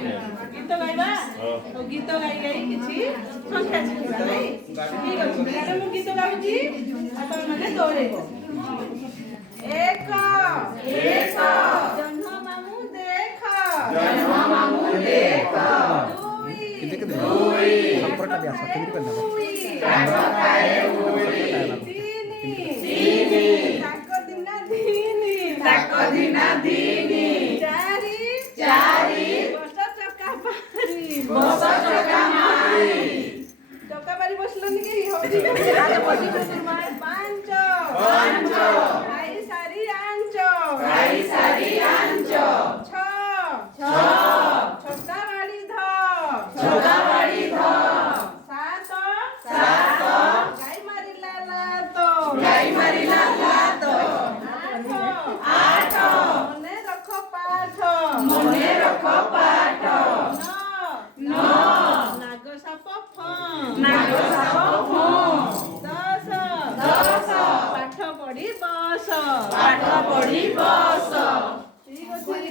गीत गाइबा तो गीत गाई गाई किछि संख्या शिखिबा नै ठीक अछि ताले मु गीत गाउछि आपण माने दोरेबो एक एक जन्म मामू देख दुई संपर्क भी आसा केमि करना दिना दीनी चारी बस चका मारी बसलनि के होजी आगे बसी मार पांच खाई सारी आंच छ छोटा बाड़ी ध सात गाई मारिला लात आठ मने रखो पाठ नौ नाग साप फ दस पाठ पढ़ी बस